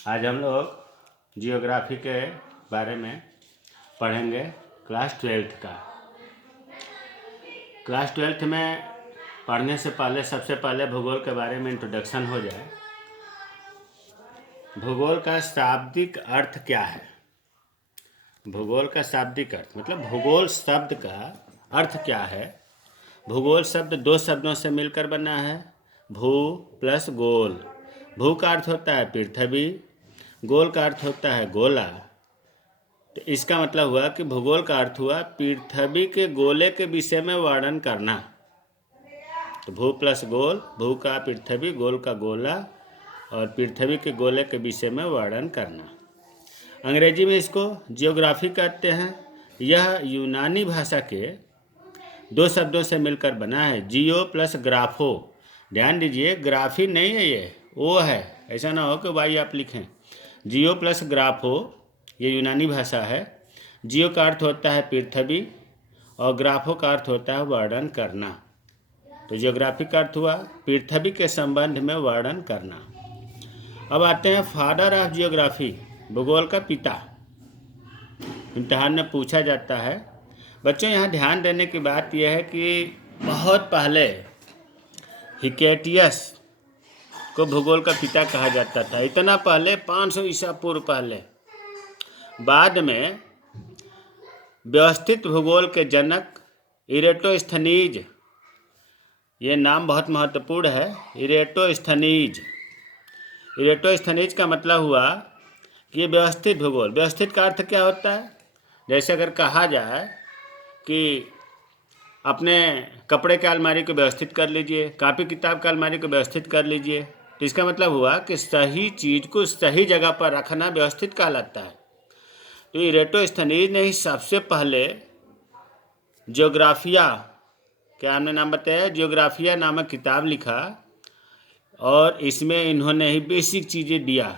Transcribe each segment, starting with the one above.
आज हम लोग जियोग्राफी के बारे में पढ़ेंगे क्लास 12th का। क्लास 12th में पढ़ने से पहले सबसे पहले भूगोल के बारे में इंट्रोडक्शन हो जाए। भूगोल का शाब्दिक अर्थ क्या है? भूगोल का शाब्दिक अर्थ मतलब भूगोल शब्द का अर्थ क्या है? भूगोल शब्द दो शब्दों से मिलकर बना है, भू प्लस गोल। भू का अर्थ होता है पृथ्वी, गोल का अर्थ होता है गोला। तो इसका मतलब हुआ कि भूगोल का अर्थ हुआ पृथ्वी के गोले के विषय में वर्णन करना। तो भू प्लस गोल, भू का पृथ्वी, गोल का गोला और पृथ्वी के गोले के विषय में वर्णन करना। अंग्रेजी में इसको जियोग्राफी कहते हैं। यह यूनानी भाषा के दो शब्दों से मिलकर बना है, जियो प्लस ग्राफो। ध्यान दीजिए, ग्राफी नहीं है, ये ओ है, ऐसा ना हो कि वाई आप लिखें। जियो प्लस ग्राफो ये यूनानी भाषा है। जियो का अर्थ होता है पृथ्वी और ग्राफो का अर्थ होता है वर्णन करना। तो जियोग्राफी का अर्थ हुआ पृथ्वी के संबंध में वर्णन करना। अब आते हैं फादर ऑफ जियोग्राफी, भूगोल का पिता। इम्तिहान में पूछा जाता है। बच्चों यहाँ ध्यान देने की बात यह है कि बहुत पहले हिकेटियस को भूगोल का पिता कहा जाता था। इतना पहले 500 ईसा पूर्व पहले। बाद में व्यवस्थित भूगोल के जनक इरेटोस्थनीज, ये नाम बहुत महत्वपूर्ण है, इरेटोस्थनीज। इरेटोस्थनीज का मतलब हुआ कि ये व्यवस्थित भूगोल। व्यवस्थित का अर्थ क्या होता है? जैसे अगर कहा जाए कि अपने कपड़े के अलमारी को व्यवस्थित कर लीजिए, कापी किताब का अलमारी को व्यवस्थित कर लीजिए, तो इसका मतलब हुआ कि सही चीज़ को सही जगह पर रखना व्यवस्थित कहलाता है। तो इरेटोस्थनीज ने ही सबसे पहले जियोग्राफिया, क्या हमने नाम बताया, जियोग्राफिया नामक किताब लिखा और इसमें इन्होंने ही बेसिक चीज़ें दिया।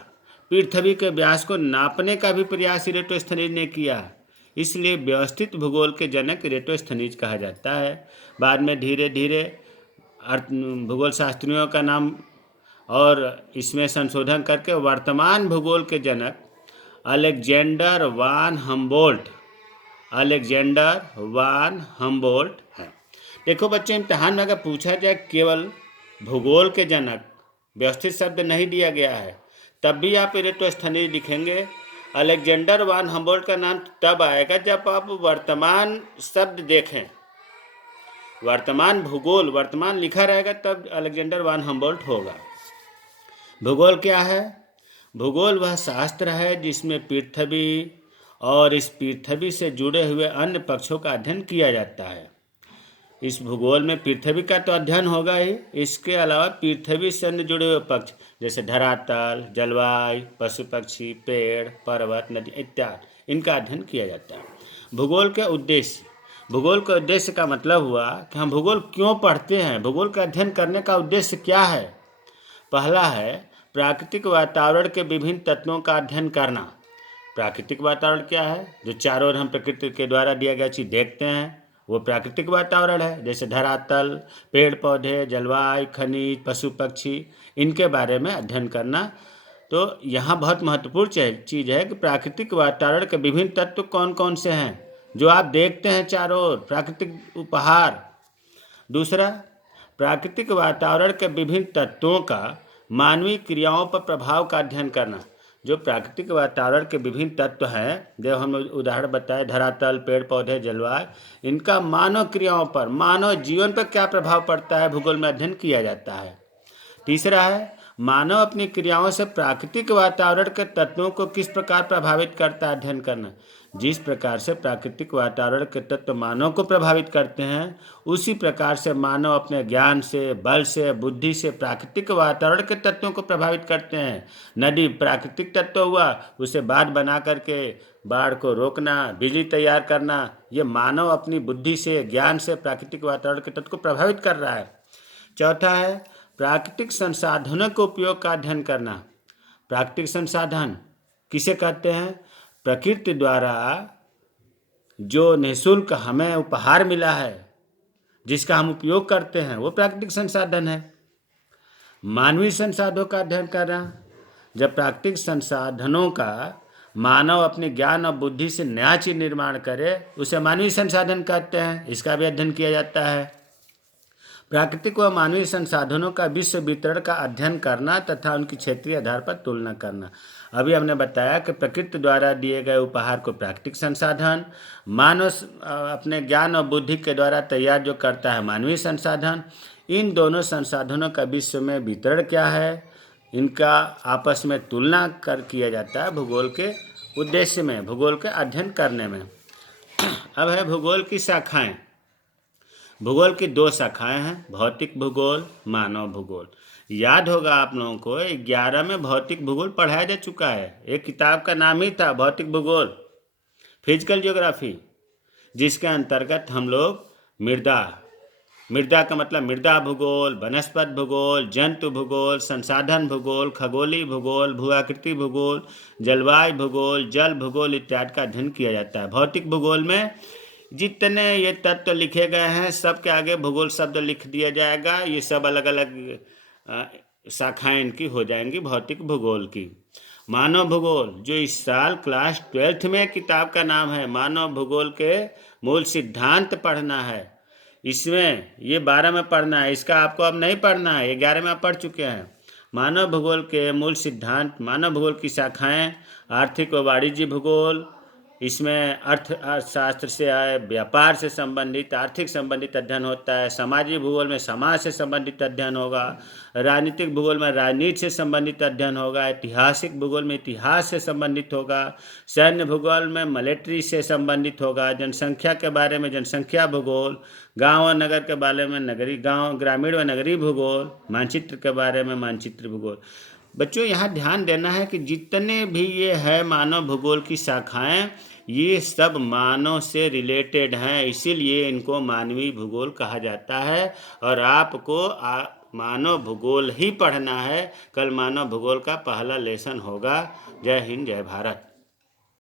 पृथ्वी के व्यास को नापने का भी प्रयास इरेटोस्थनीज ने किया, इसलिए व्यवस्थित भूगोल के जनक इरेटोस्थनीज कहा जाता है। बाद में धीरे धीरे भूगोल शास्त्रियों का नाम और इसमें संशोधन करके वर्तमान भूगोल के जनक अलेक्जेंडर वान हम्बोल्ट, अलेक्जेंडर वान हम्बोल्ट है। देखो बच्चे, इम्तिहान में अगर पूछा जाए केवल भूगोल के जनक, व्यवस्थित शब्द नहीं दिया गया है, तब भी आप इरेटोस्थनीज लिखेंगे। अलेक्जेंडर वान हम्बोल्ट का नाम तब आएगा जब आप वर्तमान शब्द देखें, वर्तमान भूगोल, वर्तमान लिखा रहेगा तब अलेक्जेंडर वान हम्बोल्ट होगा। भूगोल क्या है? भूगोल वह शास्त्र है जिसमें पृथ्वी और इस पृथ्वी से जुड़े हुए अन्य पक्षों का अध्ययन किया जाता है। इस भूगोल में पृथ्वी का तो अध्ययन होगा ही, इसके अलावा पृथ्वी से अन्य जुड़े हुए पक्ष जैसे धरातल, जलवायु, पशु पक्षी, पेड़, पर्वत, नदी इत्यादि, इनका अध्ययन किया जाता है। भूगोल के उद्देश्य, भूगोल के उद्देश्य का मतलब हुआ कि हम भूगोल क्यों पढ़ते हैं, भूगोल का अध्ययन करने का उद्देश्य क्या है। पहला है प्राकृतिक वातावरण के विभिन्न तत्वों का अध्ययन करना। प्राकृतिक वातावरण क्या है? जो चारों ओर हम प्रकृति के द्वारा दिया गया चीज़ देखते हैं वो प्राकृतिक वातावरण है, जैसे धरातल, पेड़ पौधे, जलवायु, खनिज, पशु पक्षी, इनके बारे में अध्ययन करना। तो यहाँ बहुत महत्वपूर्ण चीज़ है कि प्राकृतिक वातावरण के विभिन्न तत्व कौन कौन से हैं जो आप देखते हैं चारों ओर, प्राकृतिक उपहार। दूसरा, प्राकृतिक वातावरण के विभिन्न तत्वों का मानवीय क्रियाओं पर प्रभाव का अध्ययन करना। जो प्राकृतिक वातावरण के विभिन्न तत्व हैं, जो हम उदाहरण बताए, धरातल, पेड़ पौधे, जलवायु, इनका मानव क्रियाओं पर, मानव जीवन पर क्या प्रभाव पड़ता है, भूगोल में अध्ययन किया जाता है। तीसरा है मानव अपनी क्रियाओं से प्राकृतिक वातावरण के तत्वों को किस प्रकार प्रभावित करता है, अध्ययन करना। जिस प्रकार से प्राकृतिक वातावरण के तत्व मानव को प्रभावित करते हैं, उसी प्रकार से मानव अपने ज्ञान से, बल से, बुद्धि से प्राकृतिक वातावरण के तत्वों को प्रभावित करते हैं। नदी प्राकृतिक तत्व हुआ, उसे बांध बना करके बाढ़ को रोकना, बिजली तैयार करना, ये मानव अपनी बुद्धि से, ज्ञान से प्राकृतिक वातावरण के तत्व को प्रभावित कर रहा है। चौथा है प्राकृतिक संसाधनों के उपयोग का अध्ययन करना। प्राकृतिक संसाधन किसे कहते हैं? प्रकृति द्वारा जो निःशुल्क हमें उपहार मिला है, जिसका हम उपयोग करते हैं, वो प्राकृतिक संसाधन है। मानवीय संसाधनों का अध्ययन करना, जब प्राकृतिक संसाधनों का मानव अपने ज्ञान और बुद्धि से नया चीज निर्माण करे उसे मानवीय संसाधन कहते हैं। इसका भी अध्ययन किया जाता है। प्राकृतिक व मानवीय संसाधनों का विश्व वितरण का अध्ययन करना तथा उनकी क्षेत्रीय आधार पर तुलना करना। अभी हमने बताया कि प्रकृति द्वारा दिए गए उपहार को प्राकृतिक संसाधन, मानव अपने ज्ञान और बुद्धि के द्वारा तैयार जो करता है मानवीय संसाधन। इन दोनों संसाधनों का विश्व में वितरण क्या है, इनका आपस में तुलना कर किया जाता है भूगोल के उद्देश्य में, भूगोल के अध्ययन करने में। अब है भूगोल की शाखाएं। भूगोल की 2 शाखाएं हैं, भौतिक भूगोल, मानव भूगोल। याद होगा आप लोगों को 11 में भौतिक भूगोल पढ़ाया जा चुका है। एक किताब का नाम ही था भौतिक भूगोल, फिजिकल ज्योग्राफी, जिसके अंतर्गत हम लोग मृदा का मतलब मृदा भूगोल, वनस्पत भूगोल, जंतु भूगोल, संसाधन भूगोल, खगोलीय भूगोल, भूआकृति भूगोल, जलवायु भूगोल, जल भूगोल इत्यादि का अध्ययन किया जाता है। भौतिक भूगोल में जितने ये तत्व लिखे गए हैं सब के आगे भूगोल शब्द लिख दिया जाएगा। ये सब अलग अलग शाखाएं इनकी हो जाएंगी भौतिक भूगोल की। मानव भूगोल जो इस साल क्लास 12th में किताब का नाम है, मानव भूगोल के मूल सिद्धांत पढ़ना है। इसमें ये 12 में पढ़ना है, इसका आपको अब नहीं पढ़ना है, 11 में आप पढ़ चुके हैं। मानव भूगोल के मूल सिद्धांत, मानव भूगोल की शाखाएं, आर्थिक व वाणिज्य भूगोल, इसमें अर्थशास्त्र से व्यापार से संबंधित आर्थिक संबंधित अध्ययन होता है। सामाजिक भूगोल में समाज से संबंधित अध्ययन होगा। राजनीतिक भूगोल में राजनीति से संबंधित अध्ययन होगा। ऐतिहासिक भूगोल में इतिहास से संबंधित होगा। सैन्य भूगोल में मिलिट्री से संबंधित होगा। जनसंख्या के बारे में जनसंख्या भूगोल, गाँव और नगर के बारे में ग्रामीण व नगरीय भूगोल, मानचित्र के बारे में मानचित्र भूगोल। बच्चों यहाँ ध्यान देना है कि जितने भी ये है मानव भूगोल की शाखाएं, ये सब मानव से रिलेटेड हैं, इसीलिए इनको मानवीय भूगोल कहा जाता है। और आपको मानव भूगोल ही पढ़ना है। कल मानव भूगोल का पहला लेसन होगा। जय हिंद, जय भारत।